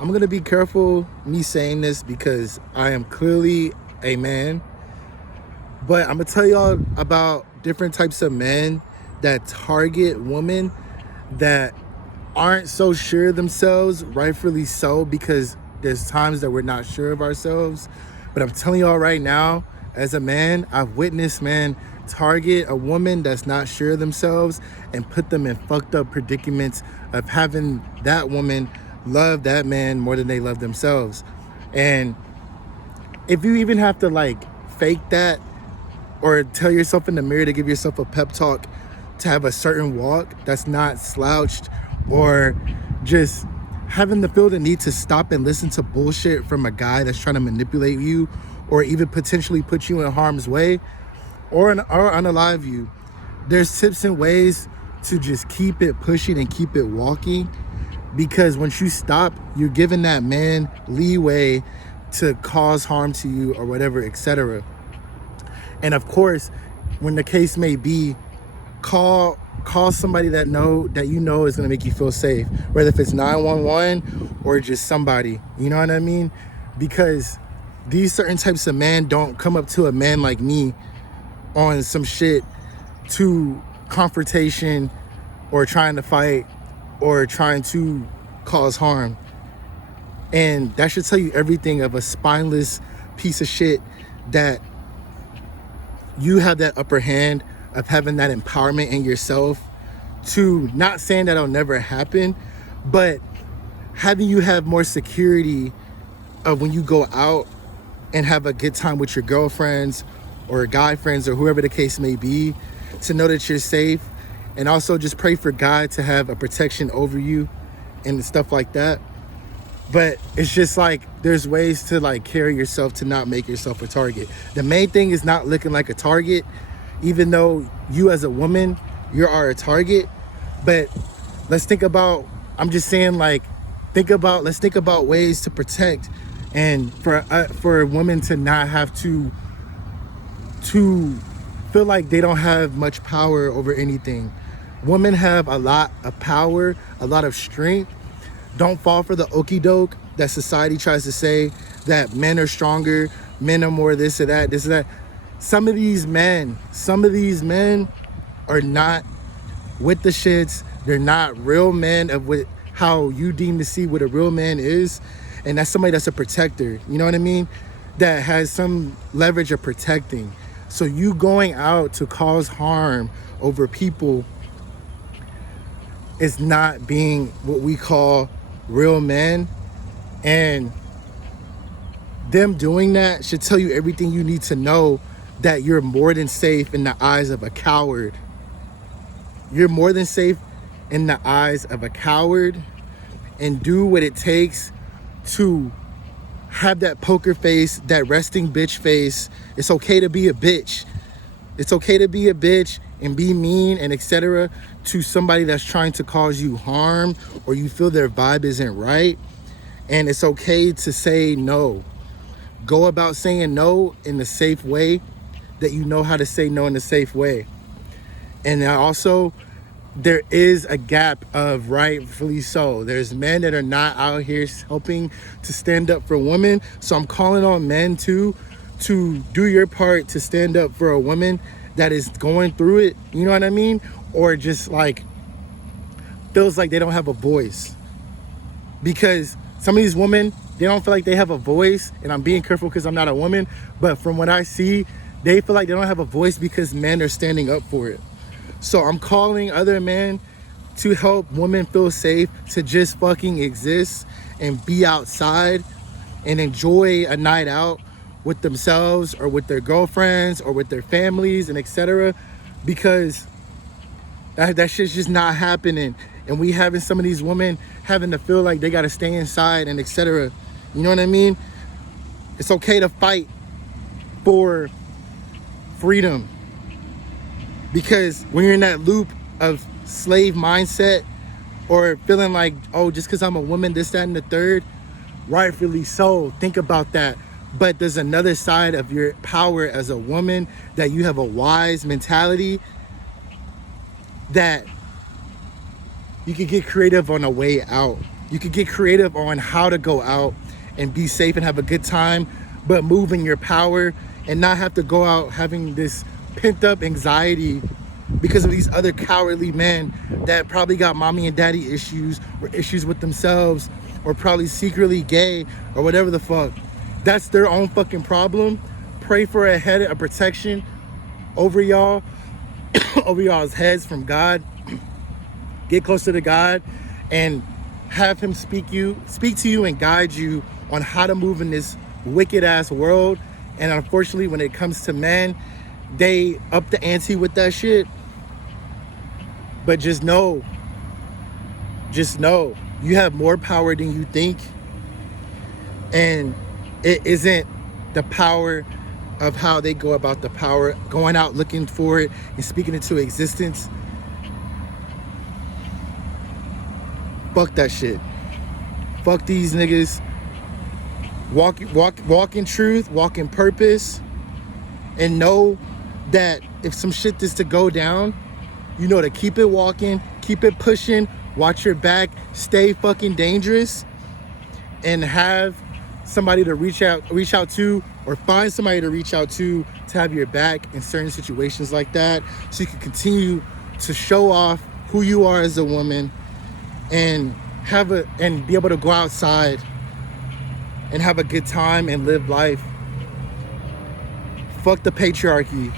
I'm going to be careful me saying this because I am clearly a man. But I'm going to tell y'all about different types of men that target women that aren't so sure of themselves, rightfully so, because there's times that we're not sure of ourselves. But I'm telling y'all right now, as a man, I've witnessed men target a woman that's not sure of themselves and put them in fucked up predicaments of having that woman love that man more than they love themselves. And if you even have to like fake that or tell yourself in the mirror to give yourself a pep talk to have a certain walk that's not slouched, or just having to feel the need to stop and listen to bullshit from a guy that's trying to manipulate you or even potentially put you in harm's way or unalive you, there's tips and ways to just keep it pushing and keep it walking, because once you stop, you're giving that man leeway to cause harm to you or whatever, etc. And of course, when the case may be, call somebody that you know is going to make you feel safe, whether if it's 911 or just somebody, you know what I mean? Because these certain types of men don't come up to a man like me on some shit to confrontation or trying to fight or trying to cause harm. And that should tell you everything of a spineless piece of shit, that you have that upper hand of having that empowerment in yourself to, not saying that'll never happen, but having you have more security of when you go out and have a good time with your girlfriends or guy friends or whoever the case may be, to know that you're safe. And also just pray for God to have a protection over you and stuff like that. But it's just like, there's ways to like carry yourself to not make yourself a target. The main thing is not looking like a target, even though you as a woman, you are a target. But let's think about, I'm just saying, like, let's think about ways to protect and for a woman to not have to feel like they don't have much power over anything. Women have a lot of power, a lot of strength. Don't fall for the okie doke that society tries to say, that men are stronger, men are more this or that, this or that. Some of these men are not with the shits. They're not real men of what, how you deem to see what a real man is. And that's somebody that's a protector, you know what I mean? That has some leverage of protecting. So you going out to cause harm over people is not being what we call real men. And them doing that should tell you everything you need to know, that you're more than safe in the eyes of a coward. You're more than safe in the eyes of a coward, and do what it takes to have that poker face, that resting bitch face. It's okay to be a bitch. It's okay to be a bitch and be mean and etc. to somebody that's trying to cause you harm, or you feel their vibe isn't right. And it's okay to say no. Go about saying no in the safe way, that you know how to say no in a safe way. And also, there is a gap of, rightfully so, there's men that are not out here helping to stand up for women. So I'm calling on men too, to do your part to stand up for a woman that is going through it, you know what I mean? Or just like feels like they don't have a voice. Because some of these women, they don't feel like they have a voice, and I'm being careful because I'm not a woman, but from what I see, they feel like they don't have a voice because men are standing up for it. So I'm calling other men to help women feel safe, to just fucking exist and be outside and enjoy a night out with themselves or with their girlfriends or with their families and etc. Because that shit's just not happening. And we having some of these women having to feel like they got to stay inside and etc. You know what I mean? It's okay to fight for freedom. Because when you're in that loop of slave mindset, or feeling like, oh, just because I'm a woman, this, that, and the third, rightfully so, think about that. But there's another side of your power as a woman, that you have a wise mentality, that you can get creative on a way out. You could get creative on how to go out and be safe and have a good time, but move in your power and not have to go out having this pent up anxiety because of these other cowardly men that probably got mommy and daddy issues or issues with themselves or probably secretly gay or whatever the fuck. That's their own fucking problem. Pray for a head of protection over y'all, over y'all's heads from God. Get closer to God and have him speak to you and guide you on how to move in this wicked ass world. And unfortunately, when it comes to men, they up the ante with that shit. But just know, you have more power than you think. And it isn't the power of how they go about the power, going out looking for it and speaking into existence. Fuck that shit. Fuck these niggas. Walk in truth, walk in purpose, and know that if some shit is to go down, you know to keep it walking, keep it pushing, watch your back, stay fucking dangerous, and have somebody to reach out to, or find somebody to reach out to have your back in certain situations like that, so you can continue to show off who you are as a woman and be able to go outside and have a good time and live life. Fuck the patriarchy.